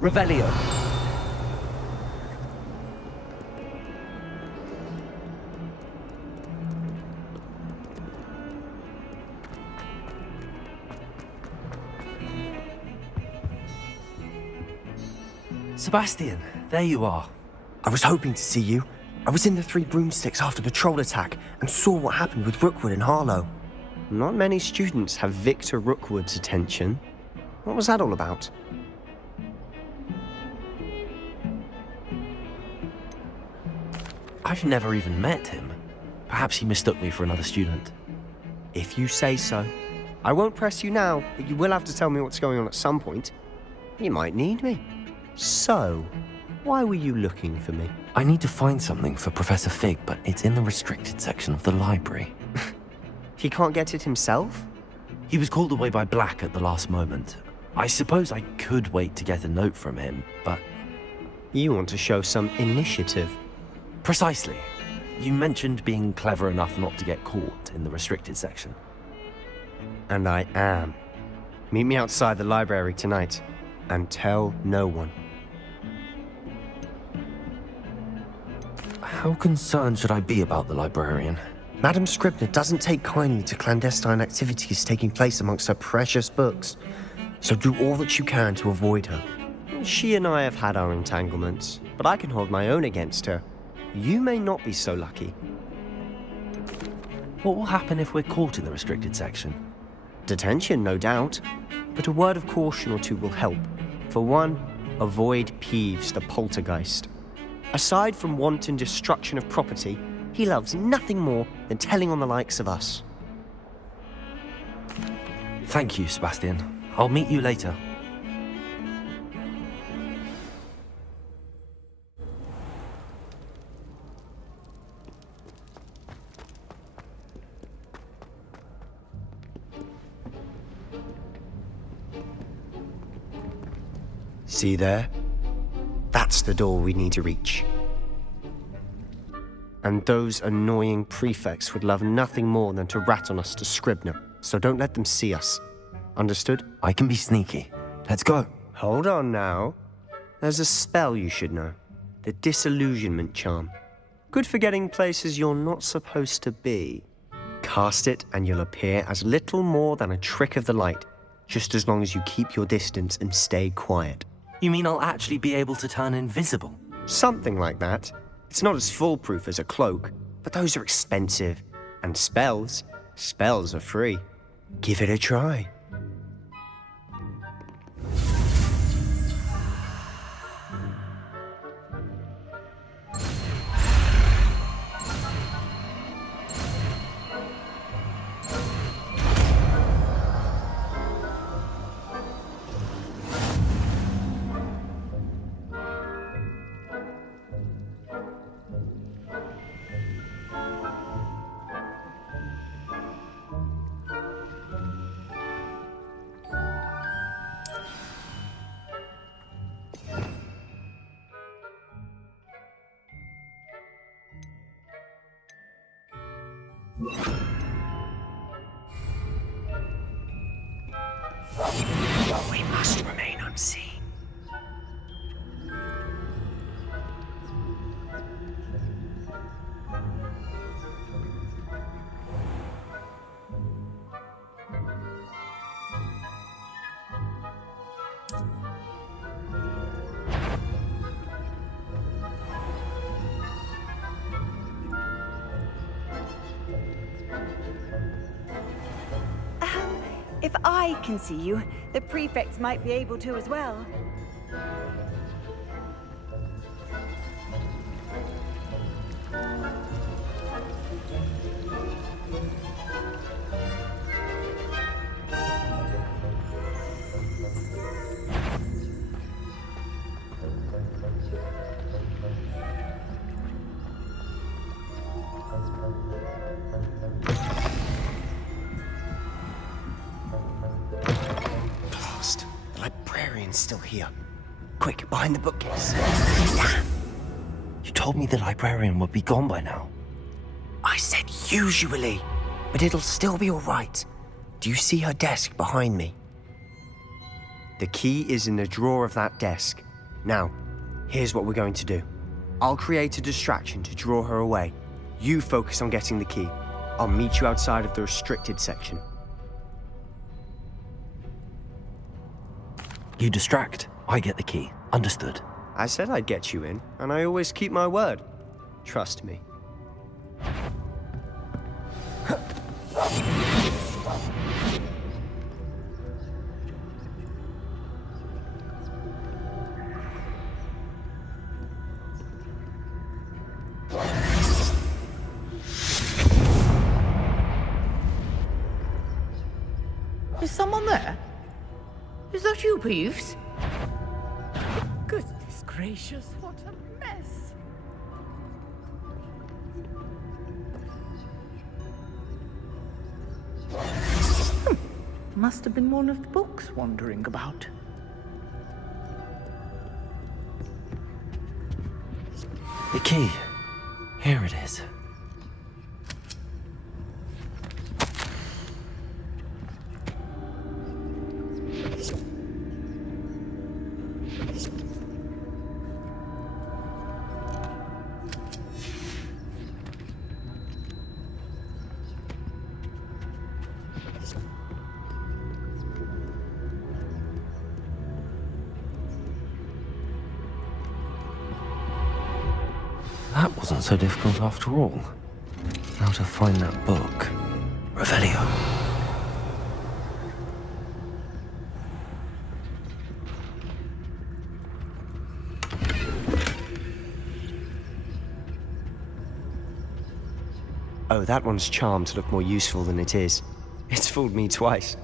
Revelio. Sebastian, there you are. I was hoping to see you. I was in the Three Broomsticks after the troll attack and saw what happened with Rookwood and Harlow. Not many students have Victor Rookwood's attention. What was that all about? I've never even met him. Perhaps he mistook me for another student. If you say so. I won't press you now, but you will have to tell me what's going on at some point. You might need me. So, why were you looking for me? I need to find something for Professor Fig, but it's in the restricted section of the library. He can't get it himself? He was called away by Black at the last moment. I suppose I could wait to get a note from him, but... You want to show some initiative. Precisely. You mentioned being clever enough not to get caught in the restricted section. And I am. Meet me outside the library tonight, and tell no one. How concerned should I be about the librarian? Madam Scribner doesn't take kindly to clandestine activities taking place amongst her precious books, so do all that you can to avoid her. She and I have had our entanglements, but I can hold my own against her. You may not be so lucky. What will happen if we're caught in the restricted section? Detention, no doubt, but a word of caution or two will help. For one, avoid Peeves the poltergeist. Aside from wanton destruction of property, he loves nothing more than telling on the likes of us. Thank you, Sebastian. I'll meet you later. See there? That's the door we need to reach. And those annoying prefects would love nothing more than to rat on us to Scribner, so don't let them see us. Understood? I can be sneaky. Let's go. Hold on now. There's a spell you should know. The Disillusionment Charm. Good for getting places you're not supposed to be. Cast it and you'll appear as little more than a trick of the light, just as long as you keep your distance and stay quiet. You mean I'll actually be able to turn invisible? Something like that. It's not as foolproof as a cloak, but those are expensive. And spells are free. Give it a try. We must remain unseen. If I can see you, the prefects might be able to as well. Still here. Quick, behind the bookcase. You told me the librarian would be gone by now. I said usually, but it'll still be all right. Do you see her desk behind me? The key is in the drawer of that desk. Now, here's what we're going to do. I'll create a distraction to draw her away. You focus on getting the key. I'll meet you outside of the restricted section. You distract, I get the key. Understood. I said I'd get you in, and I always keep my word. Trust me. Is someone there? Is that you, Peeves? Goodness gracious, what a mess. Must have been one of the books wandering about. The key. Here it is. That wasn't so difficult after all. Now to find that book. Revelio. Oh, that one's charmed to look more useful than it is. It's fooled me twice.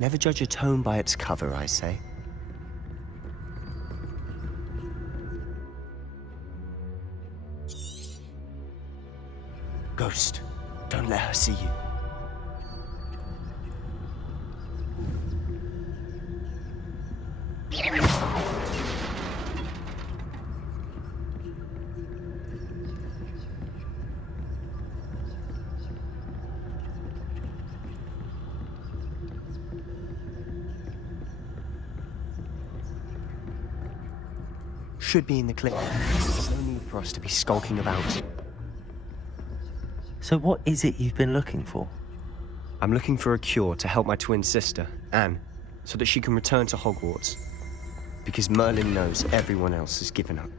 Never judge a tome by its cover, I say. Ghost, don't let her see you. Should be in the clip. There's no need for us to be skulking about. So what is it you've been looking for? I'm looking for a cure to help my twin sister, Anne, so that she can return to Hogwarts. Because Merlin knows everyone else has given up.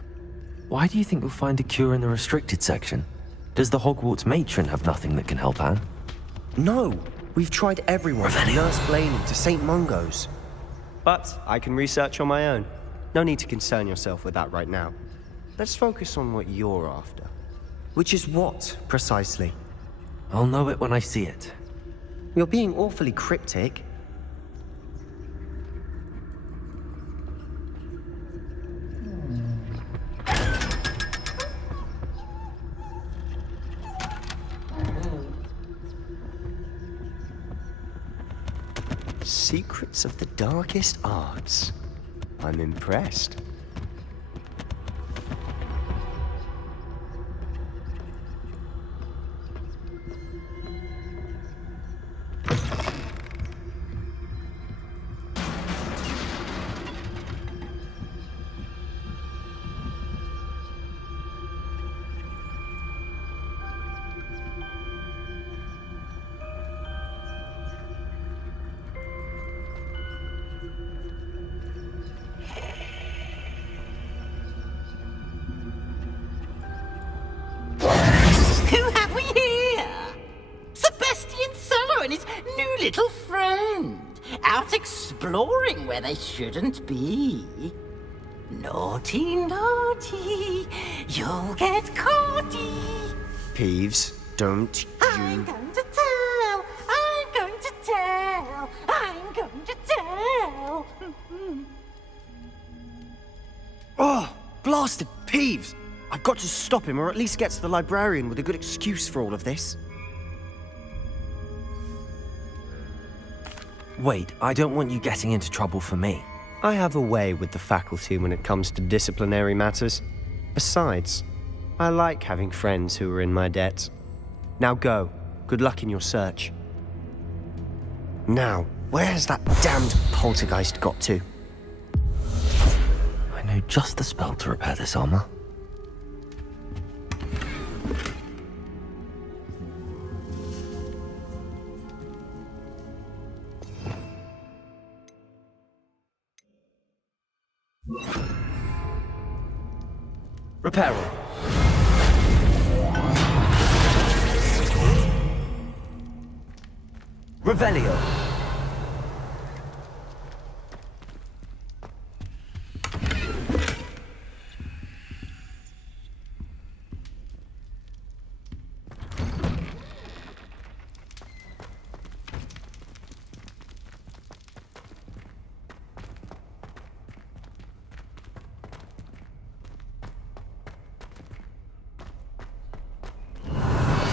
Why do you think you'll find a cure in the restricted section? Does the Hogwarts matron have nothing that can help Anne? No! We've tried everyone from Nurse Blaney to St. Mungo's. But I can research on my own. No need to concern yourself with that right now. Let's focus on what you're after. Which is what, precisely? I'll know it when I see it. You're being awfully cryptic. Secrets of the darkest arts. I'm impressed. Who have we here? Sebastian Cello and his new little friend. Out exploring where they shouldn't be. Naughty, naughty, you'll get caughty. Peeves, don't I'm you... going to tell, I'm going to tell, I'm going to tell. Oh, blasted Peeves! I've got to stop him, or at least get to the librarian with a good excuse for all of this. Wait, I don't want you getting into trouble for me. I have a way with the faculty when it comes to disciplinary matters. Besides, I like having friends who are in my debt. Now go. Good luck in your search. Now, where has that damned poltergeist got to? I know just the spell to repair this armor. Repairer. Revelio.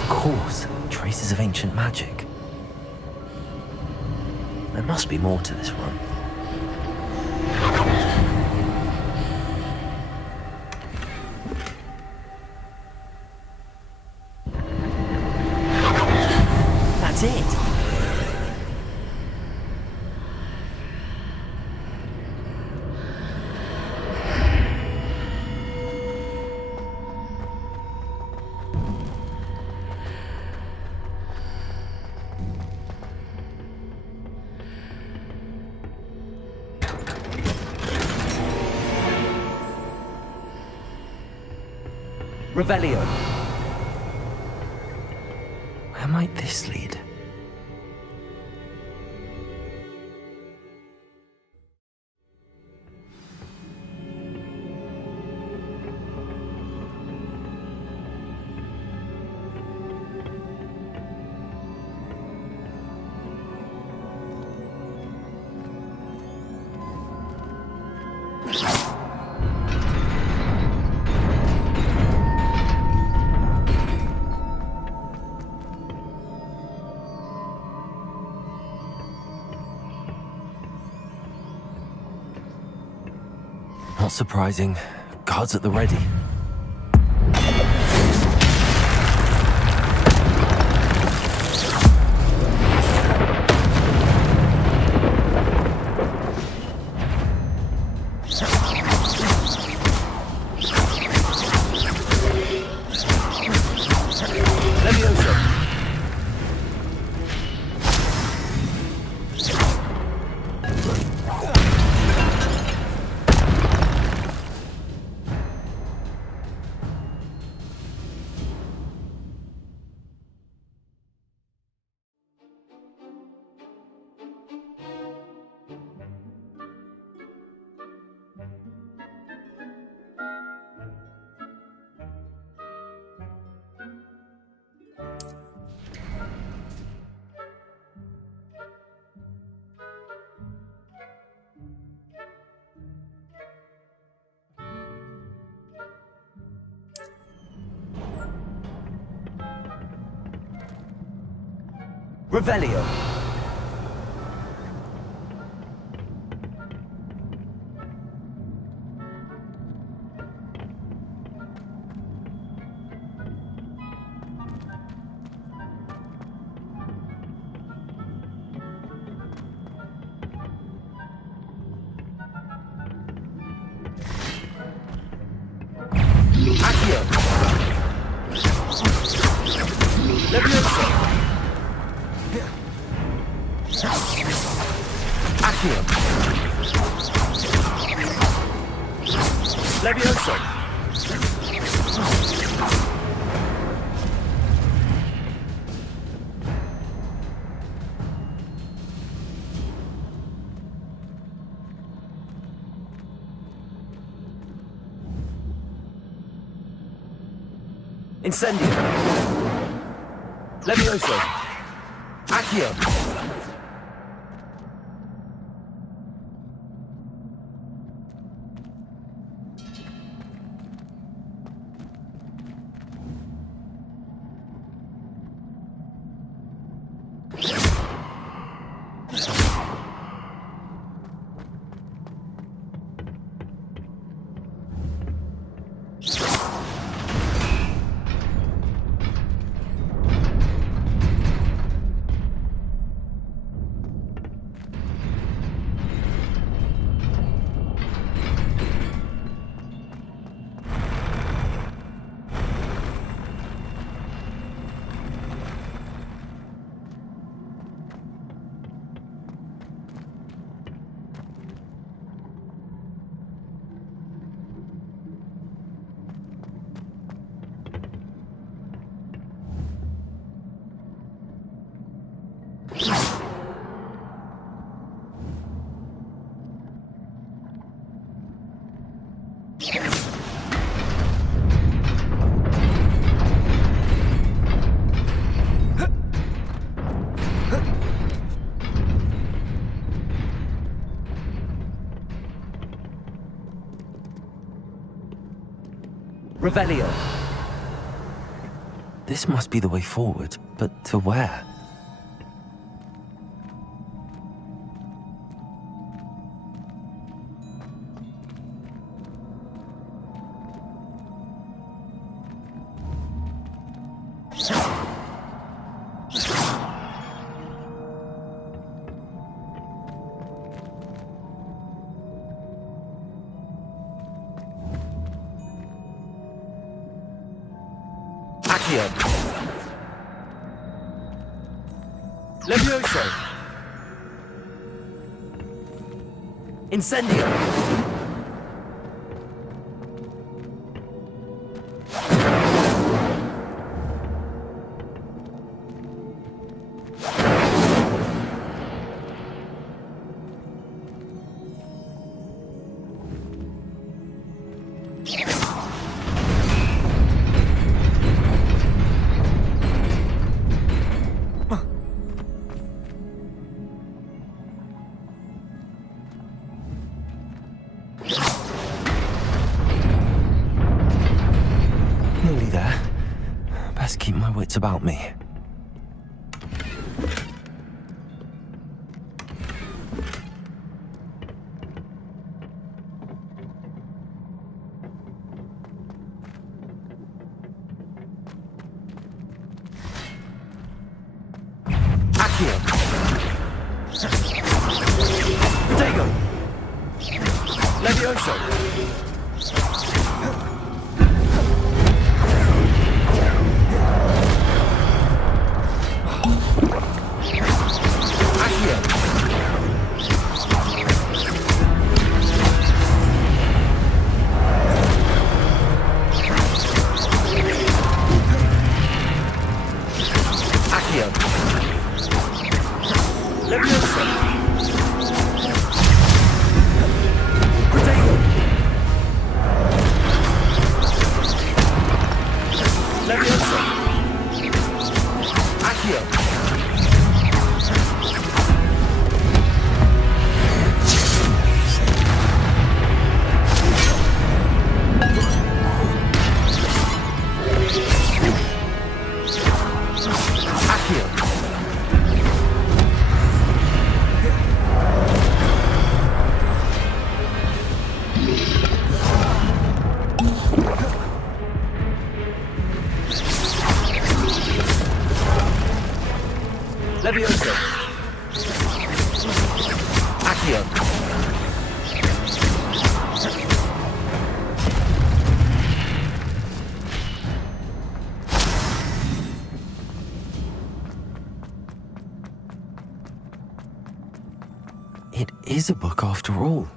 Of course, traces of ancient magic. There must be more to this room. That's it! Revelio. Where might this lead? Not surprising. Guards at the ready. Revelio. Accio. Levioso. Accio. Levioso. Incendio. Levioso. Accio. Revelio. This must be the way forward, but to where? Accio. Levioso. Incendio. Nearly there. Best keep my wits about me. Accio. Protego. Levioso. Levioso. Protego. Levioso. Accio. Levioso. Accio. It is a book after all.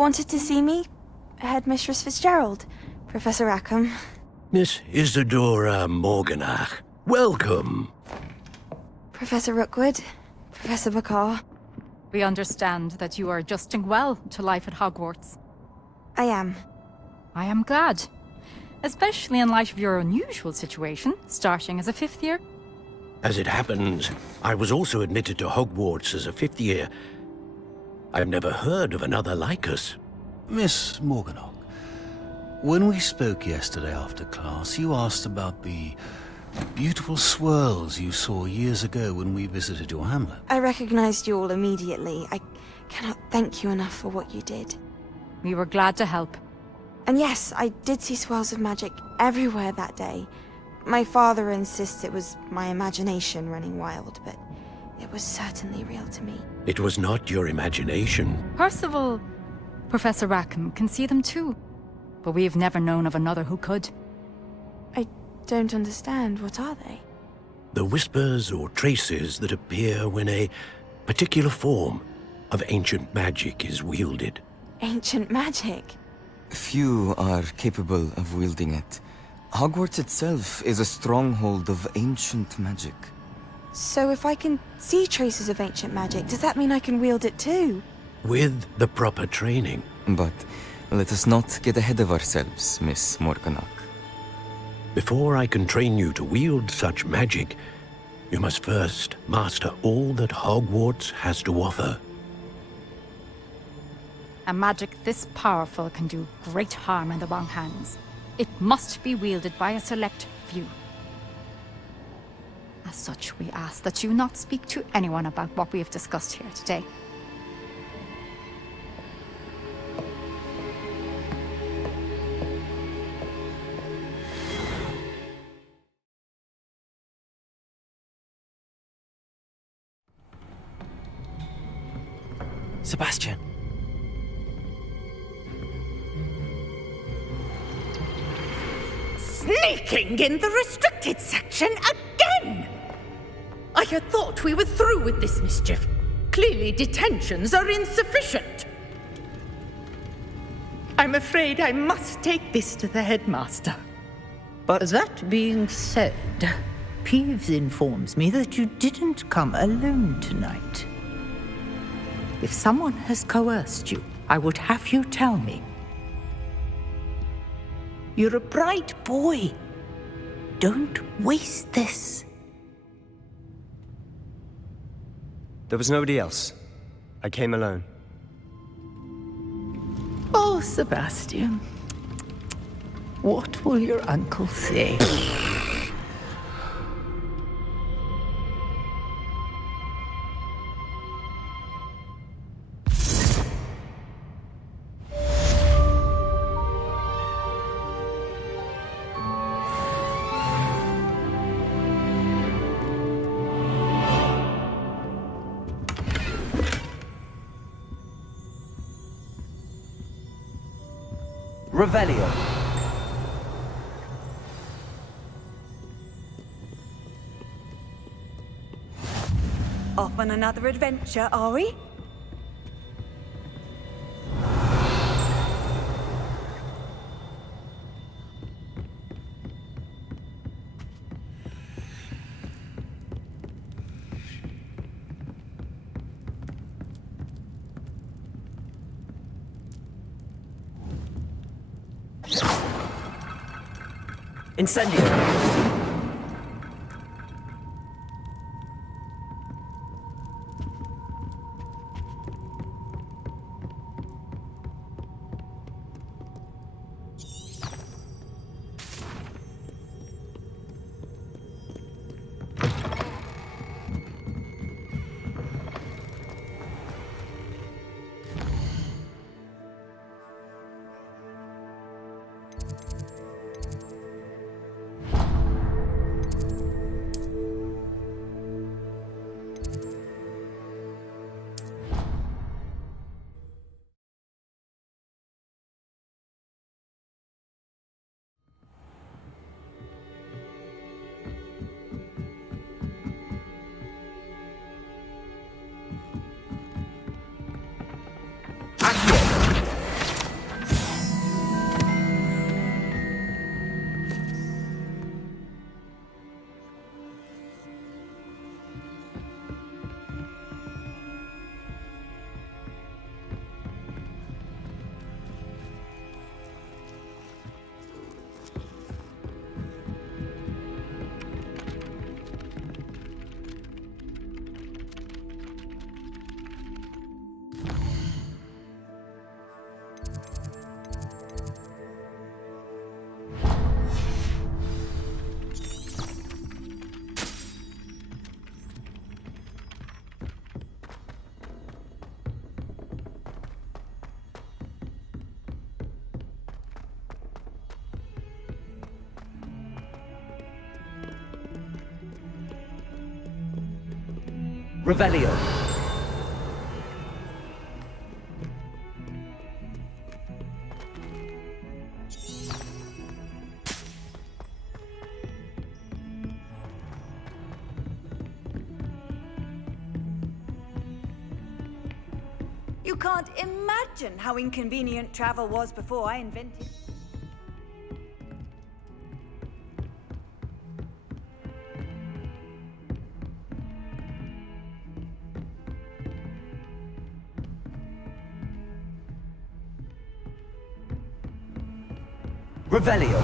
wanted to see me? Headmistress Fitzgerald, Professor Rackham. Miss Isadora Morganach, welcome. Professor Rookwood, Professor Bakar. We understand that you are adjusting well to life at Hogwarts. I am. I am glad. Especially in light of your unusual situation, starting as a 5th year. As it happens, I was also admitted to Hogwarts as a 5th year. I've never heard of another like us. Miss Morganach, when we spoke yesterday after class, you asked about the beautiful swirls you saw years ago when we visited your hamlet. I recognized you all immediately. I cannot thank you enough for what you did. We were glad to help. And yes, I did see swirls of magic everywhere that day. My father insists it was my imagination running wild, but it was certainly real to me. It was not your imagination. Percival, Professor Rackham can see them too. But we have never known of another who could. I don't understand. What are they? The whispers or traces that appear when a particular form of ancient magic is wielded. Ancient magic? Few are capable of wielding it. Hogwarts itself is a stronghold of ancient magic. So if I can see traces of ancient magic, does that mean I can wield it too? With the proper training. But let us not get ahead of ourselves, Miss Morganach. Before I can train you to wield such magic, you must first master all that Hogwarts has to offer. A magic this powerful can do great harm in the wrong hands. It must be wielded by a select few. As such, we ask that you not speak to anyone about what we have discussed here today. Sebastian. Sneaking in the restricted section again! I had thought we were through with this mischief. Clearly detentions are insufficient. I'm afraid I must take this to the headmaster. But That being said, Peeves informs me that you didn't come alone tonight. If someone has coerced you, I would have you tell me. You're a bright boy. Don't waste this. there was nobody else. I came alone. Oh, Sebastian. What will your uncle say? Revelio. Off on another adventure, are we? Incendio. Revelio. You can't imagine how inconvenient travel was before I invented. Revelio.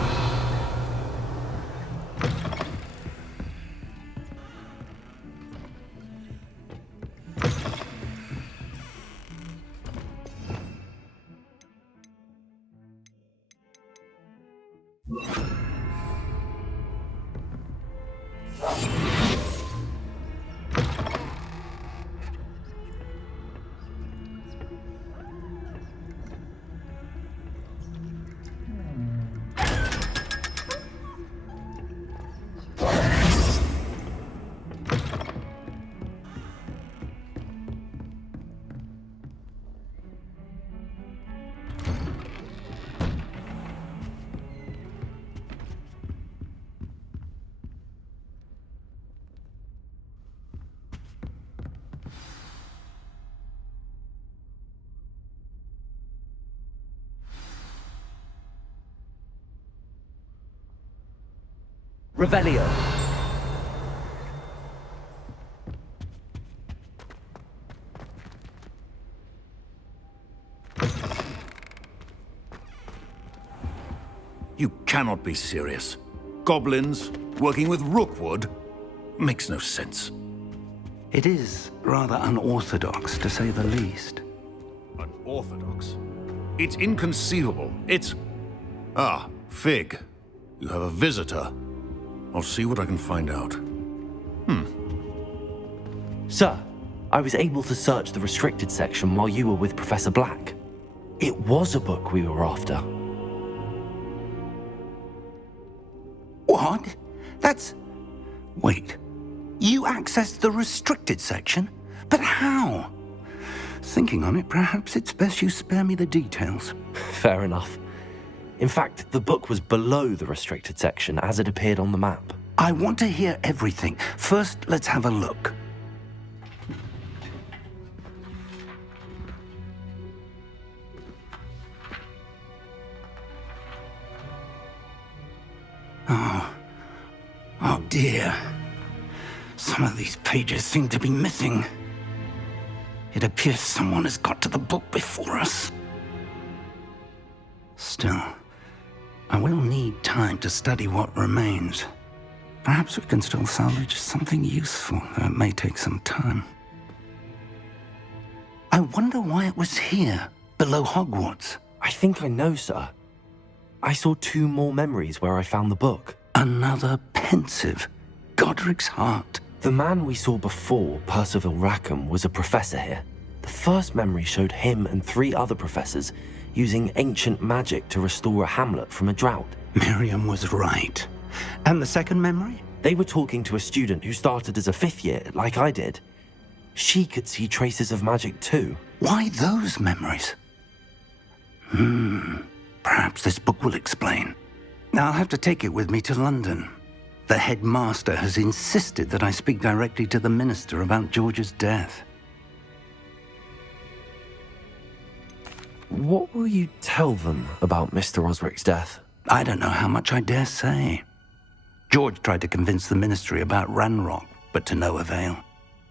Revelio. You cannot be serious. Goblins working with Rookwood makes no sense. It is rather unorthodox, to say the least. Unorthodox? It's inconceivable. It's... Ah, Fig. You have a visitor. I'll see what I can find out. Sir, I was able to search the restricted section while you were with Professor Black. It was a book we were after. What? That's... Wait. You accessed the restricted section? But how? Thinking on it, perhaps it's best you spare me the details. Fair enough. In fact, the book was below the restricted section as it appeared on the map. I want to hear everything. First, let's have a look. Oh dear. Some of these pages seem to be missing. It appears someone has got to the book before us. Still, I will need time to study what remains. Perhaps we can still salvage something useful, though it may take some time. I wonder why it was here, below Hogwarts. I think I know, sir. I saw 2 more memories where I found the book. Another pensive. Godric's heart. The man we saw before, Percival Rackham, was a professor here. The first memory showed him and 3 other professors using ancient magic to restore a hamlet from a drought. Miriam was right. And the second memory? They were talking to a student who started as a 5th year, like I did. She could see traces of magic too. Why those memories? Perhaps this book will explain. I'll have to take it with me to London. The headmaster has insisted that I speak directly to the minister about George's death. What will you tell them about Mr. Osric's death? I don't know how much I dare say. George tried to convince the ministry about Ranrock, but to no avail.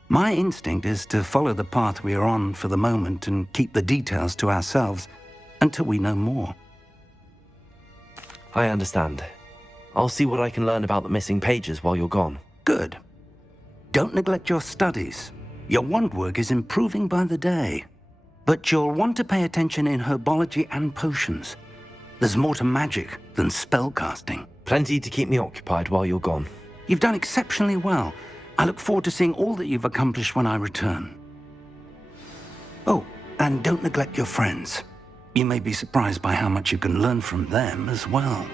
My instinct is to follow the path we are on for the moment and keep the details to ourselves until we know more. I understand. I'll see what I can learn about the missing pages while you're gone. Good. Don't neglect your studies. Your wand work is improving by the day. But you'll want to pay attention in herbology and potions. There's more to magic than spellcasting. Plenty to keep me occupied while you're gone. You've done exceptionally well. I look forward to seeing all that you've accomplished when I return. Oh, and don't neglect your friends. You may be surprised by how much you can learn from them as well.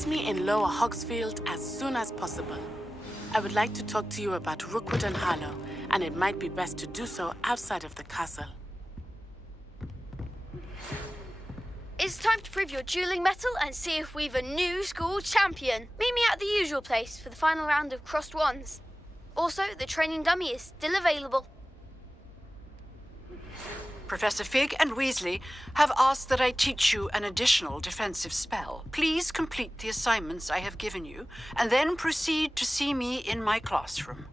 Meet me in Lower Hogsfield as soon as possible. I would like to talk to you about Rookwood and Harlow, and it might be best to do so outside of the castle. It's time to prove your dueling mettle and see if we've a new school champion. Meet me at the usual place for the final round of crossed wands. Also, the training dummy is still available. Professor Fig and Weasley have asked that I teach you an additional defensive spell. Please complete the assignments I have given you, and then proceed to see me in my classroom.